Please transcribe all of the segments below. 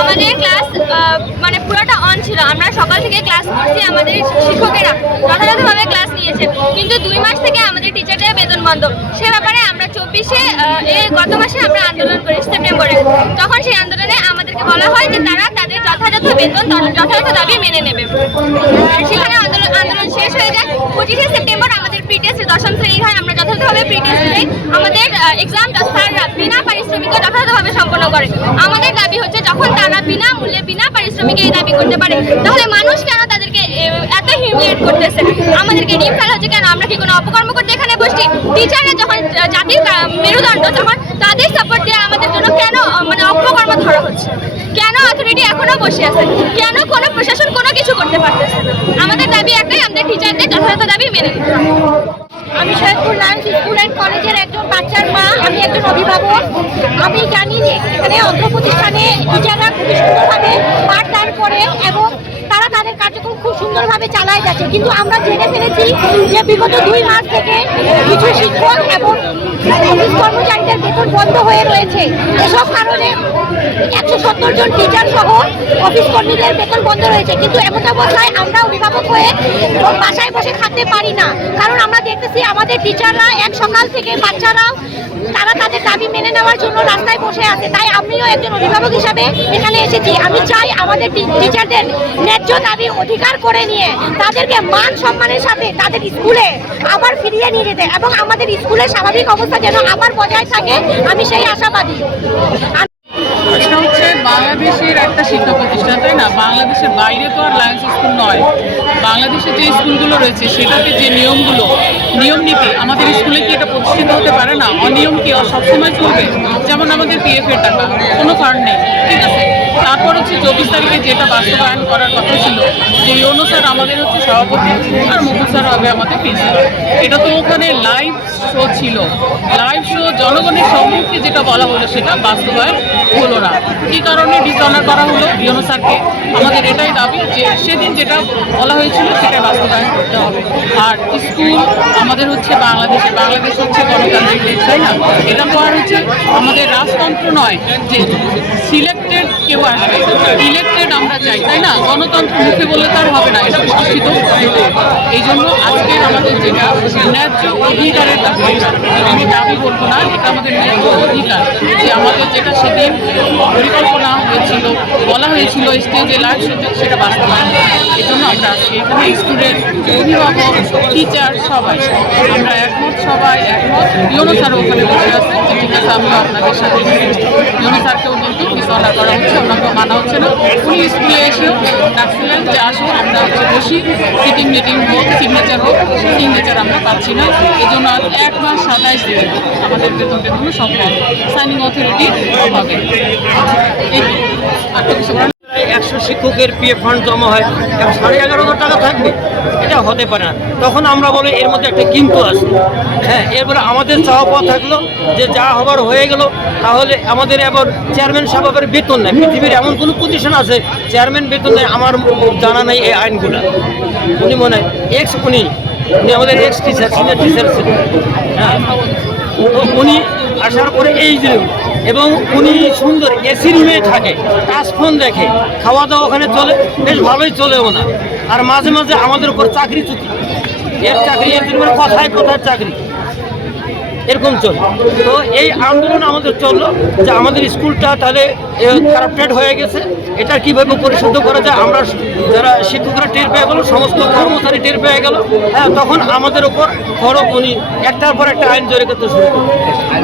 আমাদের ক্লাস মানে পুরোটা অন ছিল। আমরা সকাল থেকে ক্লাস করছি আমাদের শিক্ষকেরা। যথাযথভাবে ক্লাস নিয়েছে। কিন্তু দুই মাস থেকে আমাদের টিচারদের বেতন বন্ধ। সে ব্যাপারে আমরা চব্বিশে গত মাসে আমরা আন্দোলন করি সেপ্টেম্বরে তখন সেই আন্দোলনে আমাদেরকে বলা হয় যে তারা তাদের যথাযথ বেতন যথাযথ দাবি মেনে নেবে। সেখানে আন্দোলন আন্দোলন শেষ হয়ে যায়। পঁচিশে সেপ্টেম্বর আমাদের প্রিটেস্ট দশম শ্রেণি হয়। আমরা যথাযথভাবে দিই। আমাদের এক্সাম স্যাররা বিনা পারিশ্রমিকে যথাযথভাবে সম্পন্ন করে। আমাদের দাবি হচ্ছে তারা বিনা পারিশ্রমিকে এই দাবি করতে পারে। তাহলে মানুষ কেন তাদেরকে এত হিউমিলেট করতেছে? আমাদেরকে ডিম ফেলা হচ্ছে কেন? আমরা কি কোনো অপকর্ম করতে এখানে বসছি? টিচাররা যখন জাতির মেরুদণ্ড তখন তাদের সাপোর্ট দিয়ে আমাদের জন্য কেন মানে অপকর্ম ধরা হচ্ছে? কেন অথরিটি এখনও বসে আছে? কেন কোনো প্রশাসন কোনো কিছু করতে পারতেছে আমাদের দাবি একটাই, আমাদের টিচারদের যথাযথ দাবি মেনে নিতে আমি সৈয়দপুর লায়ন্স স্কুল অ্যান্ড কলেজের একজন বাচ্চার মা, আমি একজন অভিভাবক। আমি জানি যে এখানে অন্ধ্র প্রতিষ্ঠানে টিচাররা খুবই সুন্দরভাবে পাঠদান করে এবং তারা তাদের কার্যক্রম খুব সুন্দরভাবে চালায় যাচ্ছে। কিন্তু আমরা জেনে ফেলেছি যে বিগত দুই মাস থেকে কিছু শিক্ষক এবং কর্মচারীদের বেতন বন্ধ হয়ে রয়েছে। এসব কারণে একশো সত্তর জন টিচার সহ অফিস কর্মীদের বেতন বন্ধ রয়েছে। কিন্তু এমন অবস্থায় আমরা অভিভাবক হয়ে বাসায় বসে খাতে পারি না। কারণ আমরা দেখতেছি আমাদের টিচাররা এক সকাল থেকে বাচ্চারা তারা তাদের দাবি মেনে নেওয়ার জন্য রাস্তায় বসে আছে। তাই আমিও একজন অভিভাবক হিসাবে এখানে এসেছি। আমি চাই আমাদের টিচারদের ন্যায্য দাবি অধিকার করে নিয়ে তাদেরকে মান সম্মানের সাথে তাদের স্কুলে আবার ফিরিয়ে নিয়ে যেতে এবং আমাদের স্কুলের স্বাভাবিক অবস্থা যেন আবার বজায় থাকে, আমি সেই আশাবাদী। হচ্ছে, বাংলাদেশের একটা শিক্ষা প্রতিষ্ঠান, তাই না? বাংলাদেশের বাইরে তো আর লায়ন্স স্কুল নয়। বাংলাদেশে যে স্কুলগুলো রয়েছে, সেটাতে যে নিয়মগুলো, নিয়ম নীতি, আমাদের স্কুলে কি এটা প্রতিষ্ঠিত হতে পারে না? অনিয়ম কি সবসময় চলবে? যেমন আমাদের পিএফ এর টাকা, কোনো কারণ নেই। ঠিক আছে? তারপর হচ্ছে চব্বিশ তারিখে যেটা বাস্তবায়ন করার কথা ছিল যে ইউনো স্যার আমাদের হচ্ছে সভাপতি আর মুকুল স্যার হবে আমাদের প্রিন্সিপাল এটা তো ওখানে লাইভ শো ছিল। লাইভ শো জনগণের সম্মুখে যেটা বলা হলো সেটা বাস্তবায়ন হলো না। কী কারণে ডিসঅনার করা হলো? ইউনো স্যারকে। আমাদের এটাই দাবি যে সেদিন যেটা বলা হয়েছিল সেটা বাস্তবায়ন করতে হবে। আর স্কুল, আমাদের হচ্ছে বাংলাদেশে, বাংলাদেশ হচ্ছে গণতান্ত্রিক দেশ, তাই না? এটা আর হচ্ছে আমাদের রাজতন্ত্র নয় যে সিলেক্টেড কেউ ইলেক্টেড আমরা চাই, তাই না? গণতন্ত্র মুখে বললে তার হবে না, এটা প্রতিষ্ঠিত এই জন্য আজকের আমাদের যেটা ন্যায্য অধিকারের দাবি, আমি দাবি বলব না, এটা আমাদের ন্যায্য অধিকার। যে আমাদের যেটা সেদিন পরিকল্পনা হয়েছিল, বলা হয়েছিল স্টেজে লাইভ সেটা বাস্তবায়ন এই জন্য আমরা এখানে স্টুডেন্ট অভিভাবক টিচার সবাই, আমরা একমত সবাই, একমত। ইউনো স্যার ওখানে বসে আছে ঠিক আছে, আমিও আপনাদের সাথে ইউনো স্যারকেও ডিসঅনার করা হচ্ছে ওনাকে মানা হচ্ছে না। উনি স্কুলে এসেও ডাকছিলেন যে আসুন, আমরা হচ্ছে বসি। সিটিং মিটিং হোক সিগনেচার হোক সিগনেচার আমরা পাচ্ছি না। এই জন্য এক মাস সাতাইশ দিন আমাদের বেতন বেতন সম্ভব সাইনিং অথরিটি হবে এই আর শিক্ষকের পিএফ ফান্ড জমা হয়, এখন সাড়ে এগারো হাজার টাকা থাকবে, এটা হতে পারে না। তখন আমরা বলি, এর মধ্যে একটা কিন্তু আছে। হ্যাঁ এরপরে আমাদের চাওয়া পাওয়া থাকল যে যা হবার হয়ে গেল, তাহলে আমাদের এবার চেয়ারম্যান সাহেবের বেতন নেয়। পৃথিবীর এমন কোনো প্রতিষ্ঠান আছে, চেয়ারম্যান বেতন নেয়, আমার জানা নেই এই আইনগুলো। উনি মনে হয় এক্স উনি উনি আমাদের এক্স টিচার সিনিয়র টিচার ছিলেন। হ্যাঁ উনি আসার পরে এই যে এবং উনি সুন্দর এসি রুমে থাকে, টাচ ফোন দেখে খাওয়া দাওয়া ওখানে চলে, বেশ ভালোই চলে ওনার আর মাঝে মাঝে আমাদের উপর চাকরি চুকি এর চাকরি, এর জন্য কথায় কথায় চাকরি? এরকম চল। তো এই আন্দোলন আমাদের চলল যে আমাদের স্কুলটা তাহলে কারাপ্টেড হয়ে গেছে। এটা কীভাবে পরিশুদ্ধ করা যায়? আমরা যারা শিক্ষকরা টের পেয়ে গেল সমস্ত কর্মচারী টের পেয়ে গেল হ্যাঁ তখন আমাদের ওপর খরচ উনি একটার পর একটা আইন জড়ি করতে শুরু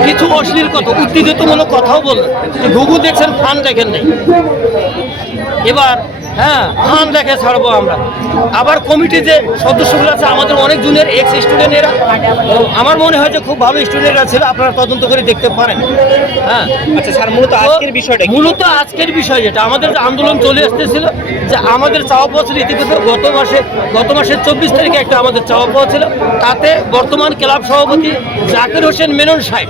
কিছু অশ্লীল কথা উত্তেজিতমূলক কথাও বললেন। যে ঘুঘু দেখছেন ফান দেখেন নাই। এবার হ্যাঁ ফান দেখে ছাড়বো আমরা। আবার কমিটি যে সদস্যগুলো আছে আমাদের অনেক জুনিয়র এক্স স্টুডেন্ট এরা। আমার মনে হয় যে খুব ভালো স্টুডেন্টরা ছিল আপনারা তদন্ত করে দেখতে পারেন। হ্যাঁ। আচ্ছা স্যার মূলত আজকের বিষয়টা? মূলত আজকের বিষয় যেটা। আমাদের আন্দোলন চলে আসতেছিল, যে আমাদের চাওয়া পাওয়া ছিল ইতিমধ্যে গত মাসে, গত মাসের চব্বিশ তারিখে একটা আমাদের চাওয়া পাওয়া ছিল। তাতে বর্তমান ক্লাব সভাপতি জাকির হোসেন মেনন সাহেব,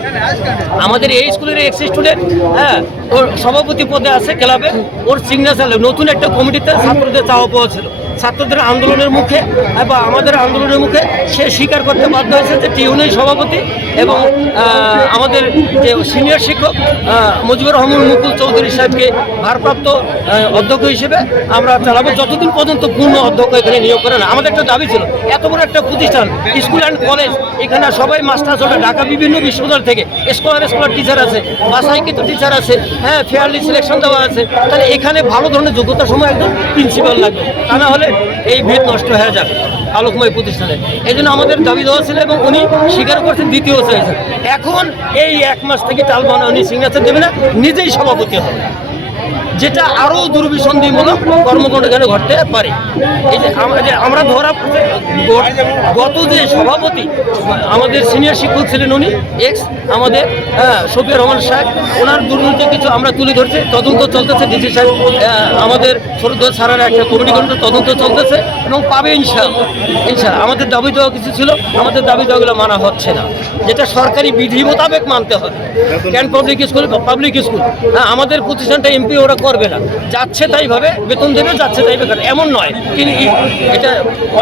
আমাদের এই স্কুলের এক্স স্টুডেন্ট হ্যাঁ ওর সভাপতি পদে আছে ক্লাবে। ওর সিগনেচার নতুন একটা কমিটিতে ছাত্রদের চাওয়া পাওয়া ছিল। ছাত্রদের আন্দোলনের মুখে বা আমাদের আন্দোলনের মুখে সে স্বীকার করতে বাধ্য হয়েছে যে টিউনের সভাপতি এবং আমাদের যে সিনিয়র শিক্ষক মুজিবুর রহমান মুকুল চৌধুরী সাহেবকে ভারপ্রাপ্ত অধ্যক্ষ হিসেবে আমরা চালাবো। যতদিন পর্যন্ত পূর্ণ অধ্যক্ষ এখানে নিয়োগ করে না, আমাদের একটা দাবি ছিল, এত বড় একটা প্রতিষ্ঠান, স্কুল অ্যান্ড কলেজ, এখানে সবাই মাস্টার চলে ঢাকা বিভিন্ন বিশ্ববিদ্যালয় থেকে স্কলার স্কলার টিচার আছে বাসায় কিন্তু টিচার আছে হ্যাঁ ফেয়ারলি সিলেকশন দেওয়া আছে। তাহলে এখানে ভালো ধরনের যোগ্যতা সময় একদম প্রিন্সিপাল লাগবে। তা না হলে এই ভিত নষ্ট হয়ে যাবে আলোকময় প্রতিষ্ঠানে। এই জন্য আমাদের দাবি দেওয়া ছিল এবং উনি স্বীকার করছেন, দ্বিতীয় চাইছেন এখন এই এক মাস থেকে টালবানা উনি সিগনেচার দেবে না, নিজেই সভাপতি হবে। যেটা আরও দুর্বিসন্ধিমূলক কর্মকাণ্ড এখানে ঘটতে পারে। এই যে আমরা ধরা গত যে সভাপতি, আমাদের সিনিয়র শিক্ষক ছিলেন উনি এক্স আমাদের হ্যাঁ, শফিয়া রহমান সাহেব ওনার দুর্নীতি কিছু আমরা তুলে ধরছি তদন্ত চলতেছে ডিসি সাহেব আমাদের শরদ সারার একটা কমিটি গঠন তদন্ত চলতেছে এবং পাবে ইনশাআল্লাহ ইনশাআল্লাহ। আমাদের দাবি দেওয়া কিছু ছিল আমাদের দাবি দেওয়াগুলো মানা হচ্ছে না। যেটা সরকারি বিধি মোতাবেক মানতে হবে। ক্যান পাবলিক স্কুল পাবলিক স্কুল হ্যাঁ আমাদের প্রতিষ্ঠানটা এমপি ওরা করবে না। যাচ্ছে তাই ভাবে বেতন দেবে যাচ্ছে তাই বেকার এমন নয় কিন্তু এটা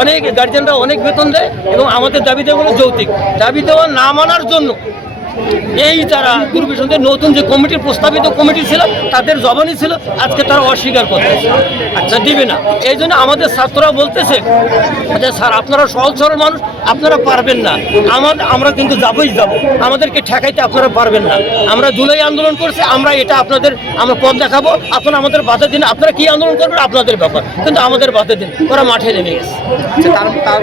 অনেক গার্জেনরা অনেক বেতন দেয় এবং আমাদের দাবি দেওয়াগুলো যৌতিক। দাবি দেওয়া না মানার জন্য এই তারা দুর্বিসন্ধে নতুন যে কমিটির প্রস্তাবিত কমিটি ছিল তাদের জবানি ছিল আজকে তারা অস্বীকার করতেছে। আচ্ছা দিবে না। এই জন্য আমাদের ছাত্ররা বলতেছে যে স্যার আপনারা সহজ সরল মানুষ আপনারা পারবেন না। আমার আমরা কিন্তু যাবই যাব। আমাদেরকে ঠেকাইতে আপনারা পারবেন না। আমরা জুলাই আন্দোলন করছি আমরা এটা আপনাদের আমরা পথ দেখাবো। আপনারা আমাদের বাধা দিন আপনারা কি আন্দোলন করবেন? আপনাদের ব্যাপার। কিন্তু আমাদের বাধা দিন। ওরা মাঠে নেমে গেছে।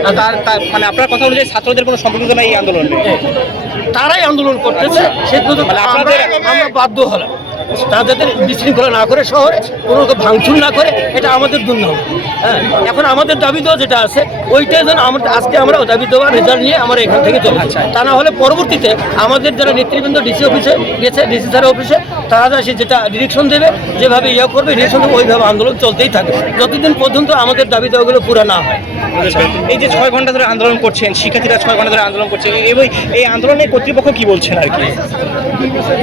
আচ্ছা, মানে আপনার কথা অনুযায়ী ছাত্রদের কোনো সম্পর্ক নাই এই আন্দোলনে? তারাই আন্দোলন করতেছে। সেগুলো আমরা বাধ্য হলাম। তাদের বিশৃঙ্খলা না করে শহরে কোনো ভাঙচুর না করে এটা আমাদের দুর্নাম হ্যাঁ এখন আমাদের দাবি দেওয়া যেটা আছে ওইটাই যেন আমাদের আজকে আমরা দাবি দেওয়া রেজাল্ট নিয়ে আমরা এখান থেকে চলে যাচ্ছি। তা না হলে পরবর্তীতে আমাদের যারা নেতৃবৃন্দ ডিসি অফিসে গেছে ডিসি স্যারের অফিসে তারা যা সে যেটা ডিরেকশন দেবে যেভাবে ইয়ে করবে ডিরেকশন দেবে ওইভাবে আন্দোলন চলতেই থাকবে। যতদিন পর্যন্ত আমাদের দাবি দেওয়াগুলো পুরো না হয়। এই যে ছয় ঘণ্টা ধরে আন্দোলন করছেন শিক্ষার্থীরা ছয় ঘণ্টা ধরে আন্দোলন করছেন এবং এই আন্দোলনে কর্তৃপক্ষ কি বলছেন আর কি?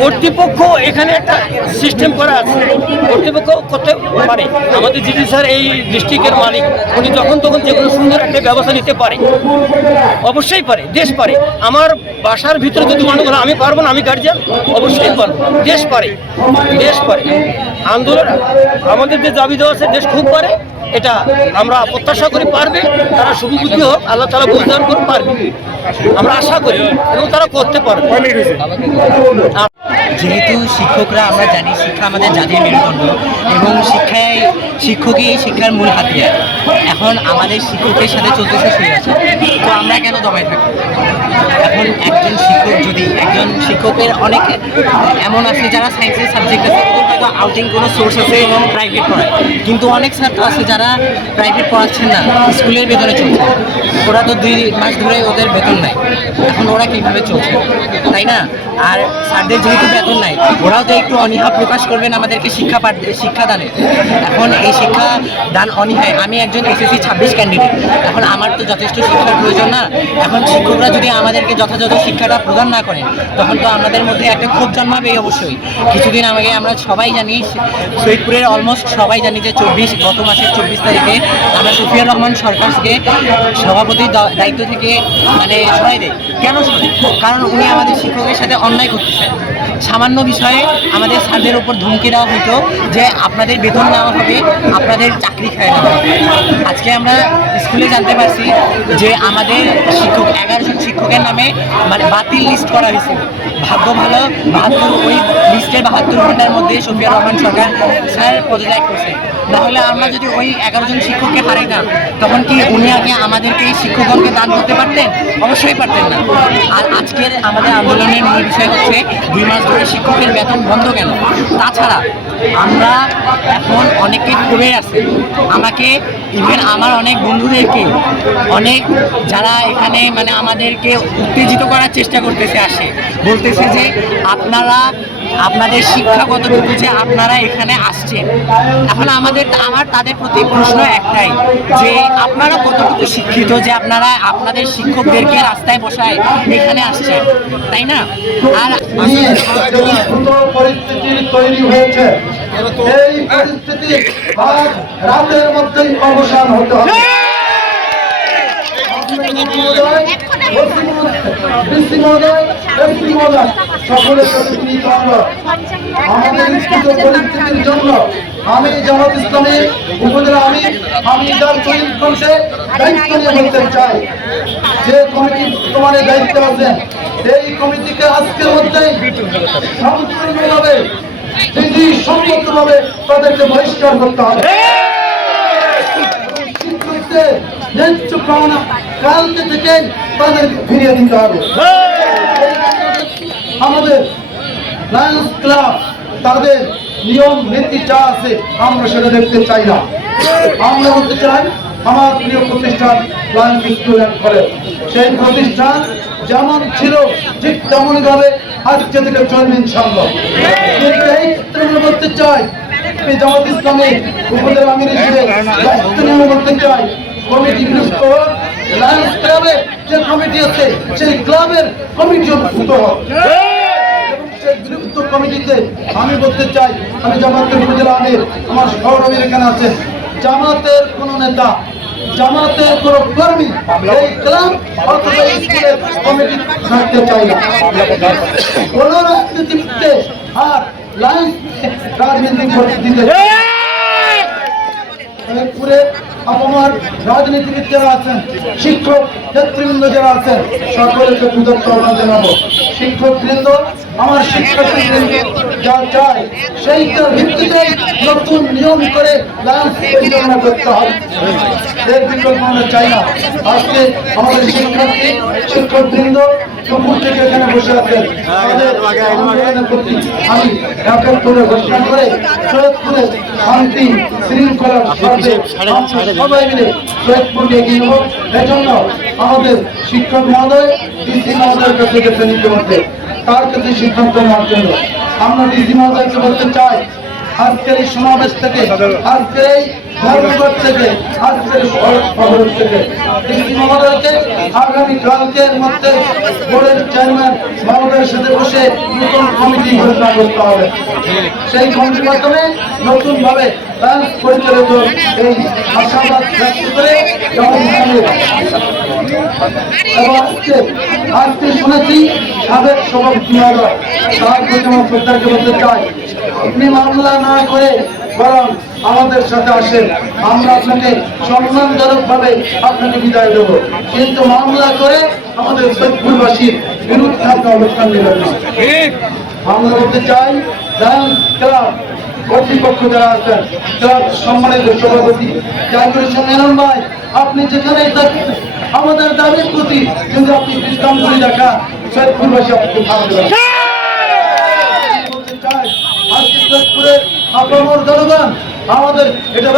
কর্তৃপক্ষ এখানে একটা সিস্টেম করা আছে কর্তৃপক্ষ করতে পারে। আমাদের জিডি স্যার এই ডিস্ট্রিক্টের মালিক। উনি যখন তখন যে কোনো সুন্দর একটা ব্যবস্থা নিতে পারে। অবশ্যই পারে দেশ পারে। আমার বাসার ভিতরে যদি গণ্ডগোল হয়, আমি পারব না আমি গার্জিয়ান অবশ্যই পারব। দেশ পারে দেশ পারে। আন্দোলন আমাদের যে দাবি দেওয়া আছে দেশ খুব পারে। এটা আমরা প্রত্যাশা করি পারবে। তারা সুবিবুদ্ধি হোক আল্লাহ তারা বুঝদান করে পারবে। আমরা আশা করি এবং তারা করতে পারবে। যেহেতু শিক্ষকরা, আমরা জানি শিক্ষা আমাদের জাতির মেরুদণ্ড এবং শিক্ষায় শিক্ষকই শিক্ষার মূল হাতিয়ার। এখন আমাদের শিক্ষকের সাথে চলতেছে শুরু আছে তো আমরা কেন দমায় থাকি? এখন একজন শিক্ষক যদি, একজন শিক্ষকের অনেক এমন আছে যারা সায়েন্সের সাবজেক্ট আছে হয়তো আউটিং কোনো সোর্স আছে এবং প্রাইভেট পড়ায়। কিন্তু অনেক ছাত্র আছে যারা প্রাইভেট পড়াচ্ছেন না, স্কুলের বেতনে চলছে। ওরা তো দুই মাস ধরে ওদের বেতন নাই এখন ওরা কীভাবে চলছে? তাই না? আর স্যারদের যেহেতু বেতন নাই। ওরাও তো একটু অনীহা প্রকাশ করবেন আমাদেরকে শিক্ষা পাঠ শিক্ষাদানে এখন এই শিক্ষা দান অনীহায়। আমি একজন এসএসসি ছাব্বিশ ক্যান্ডিডেট এখন আমার তো যথেষ্ট শিক্ষার প্রয়োজন না। এখন শিক্ষকরা যদি আমাদেরকে যথাযথ শিক্ষাটা প্রদান না করেন, তখন তো আমাদের মধ্যে একটা ক্ষোভ জন্মাবেই অবশ্যই। কিছুদিন আগে আমরা সবাই জানি শহীদপুরের অলমোস্ট সবাই জানি যে চব্বিশ, গত মাসের চব্বিশ তারিখে আমরা সুফিয়া রহমান সরকারকে সভাপতির দায়িত্ব থেকে মানে সরাই দেয় কেন সরাই কারণ উনি আমাদের শিক্ষকের সাথে অন্যায় করতেছেন। সামান্য বিষয়ে আমাদের স্যারদের উপর ধমকি দেওয়া হতো যে আপনাদের বেতন নেওয়া হবে, আপনাদের চাকরি খায় নেওয়া হবে। আজকে আমরা স্কুলে জানতে পারছি যে আমাদের শিক্ষক, এগারো জন শিক্ষকের নামে মানে বাতিল লিস্ট করা হয়েছে। ভাগ্য ভালো, বাহাত্তর, ওই লিস্টের বাহাত্তর ঘণ্টার মধ্যে শফিয়া রহমান সরকার স্যার পদত্যাগ করছে। নাহলে আমরা যদি ওই এগারো জন শিক্ষককে হারাইতাম তখন কি উনি আগে আমাদেরকে এই শিক্ষকগণকে দান করতে পারতেন? অবশ্যই পারতেন না। আর আজকের আমাদের আন্দোলনের মূল বিষয় হচ্ছে দুই মাস ধরে শিক্ষকের বেতন বন্ধ কেন? তাছাড়া আমরা এখন অনেকে করে আছে আমাকে ইভেন আমার অনেক বন্ধুদেরকে, অনেক যারা এখানে মানে আমাদেরকে উত্তেজিত করার চেষ্টা করতেছে আসে। বলতেছে যে আপনারা আপনাদের শিক্ষা কতটুকু যে আপনারা এখানে আসছেন এখন আমাদের, আমার, তাদের প্রতি প্রশ্ন একটাই, যে আপনারা কতটুকু শিক্ষিত যে আপনারা, আপনাদের শিক্ষকদেরকে রাস্তায় বসায় এখানে আসছেন, তাই না? আর পরিস্থিতি তৈরি হয়েছে এই পরিস্থিতি রাতের মধ্যেই অবসান হতে হবে ডিসি মহোদয় এসপি মহোদয় আমি জামাত ইসলামী উপজেলা আমি আমি যার শহীদ কংসে দায়িত্ব নিয়ে বলতে চাই যে কমিটি বর্তমানে দায়িত্বে আছেন এই কমিটিকে আজকের মধ্যেই সম্পূর্ণভাবে সম্মতভাবে তাদেরকে বহিষ্কার করতে হবে ন্যায্য পাওনা কালকে থেকে তাদেরকে ফিরিয়ে আমাদের লায়ন্স ক্লাব তাদের নিয়ম, নীতি যা আছে, আমরা সেটা দেখতে চাই না। আমরা বলতে চাই, আমার প্রিয় প্রতিষ্ঠান লায়ন্স অ্যান্ড কলেজ সেই প্রতিষ্ঠান যেমন ছিল, ঠিক তেমনই ভাবে আজকে থেকে চলবে ইনশাল্লাহ কিন্তু এই ক্ষেত্রে আমরা বলতে চাই জামাত ইসলামী, উপজেলা আমির হিসেবে বলতে চাই কমিটি বিলুপ্ত হোক লায়ন্স ক্লাবের যে কমিটি আছে, সেই ক্লাবের কমিটিও বিলুপ্ত হোক। কমিটিতে আমি বলতে চাই, আমি জামাতের উপজেলা আমির, আমার সৌরভীর এখানে আছে। জামাতের কোন নেতা, জামাতের কোন কর্মী এই ক্লাব অথবা স্কুলের কমিটি থাকতে চাই না। কোন রাজনীতিতে আর লাইন রাজনীতি করতে দিতে পুরে আমার রাজনীতিবিদ যারা আছেন শিক্ষক নেতৃবৃন্দ যারা আছেন সকলকে কৃতজ্ঞ জানাব শিক্ষক বৃন্দ আমার শিক্ষার্থী বৃন্দ যা চায় সেইটার ভিত্তিতে নতুন নিয়ম করে পরিচালনা করতে হবে। এর বিকল্প আমরা চাই না। আজকে আমাদের শিক্ষার্থী শিক্ষক বৃন্দ দুপুর থেকে এখানে বসে আছেন। তাদের আন্দোলনের প্রতি আমি একের করে ঘোষণা করে সৈয়দপুরে শান্তি শৃঙ্খলার স্বার্থে সবাই মিলে সৈয়দপুরকে এগিয়ে নেব। এজন্য আমাদের শিক্ষক মহোদয় কাছে গেছেন ইতিমধ্যে। তার কাছে সিদ্ধান্ত নেওয়ার জন্য? আমরা ডিসি মহোদয়কে বলতে চাই, আজকের এই সমাবেশ থেকে, আজকের এই ধর্মঘট থেকে, আজকের থেকে আগামী কালকের মধ্যে বোর্ডের চেয়ারম্যান মহোদয়ের সাথে বসে নতুন কমিটি ঘোষণা করতে হবে। সেই কমিটির মাধ্যমে নতুন ভাবে পরিচালিত এই আশাবাদ ব্যক্ত করে এবং আজকে আজকে শুনেছি সাবেক সভাপতি মহোদয় তার প্রতি আমার শ্রদ্ধাকে বলতে চাই আপনি মামলা না করে বরং আমাদের সাথে আসেন। আমরা আপনাকে সম্মানজনক ভাবে আপনাকে বিদায় দেব। কিন্তু মামলা করে আমাদের সৈয়দপুরবাসীর বিরুদ্ধে আপনি অবস্থান নেবেন না। আমরা বলতে চাই ডান্স ক্লাব কর্তৃপক্ষ যারা আছেন যার সম্মানিত সভাপতি জাগরিশন মেনন ভাই আপনি যেখানেই থাকেন আমাদের দাবির প্রতি কিন্তু আপনি বিশ্রামগুলি দেখা সৈয়দপুরবাসী আপনাকে ভালো আজকে সৈয়দপুরের আপনার জনগণ আমাদের এটা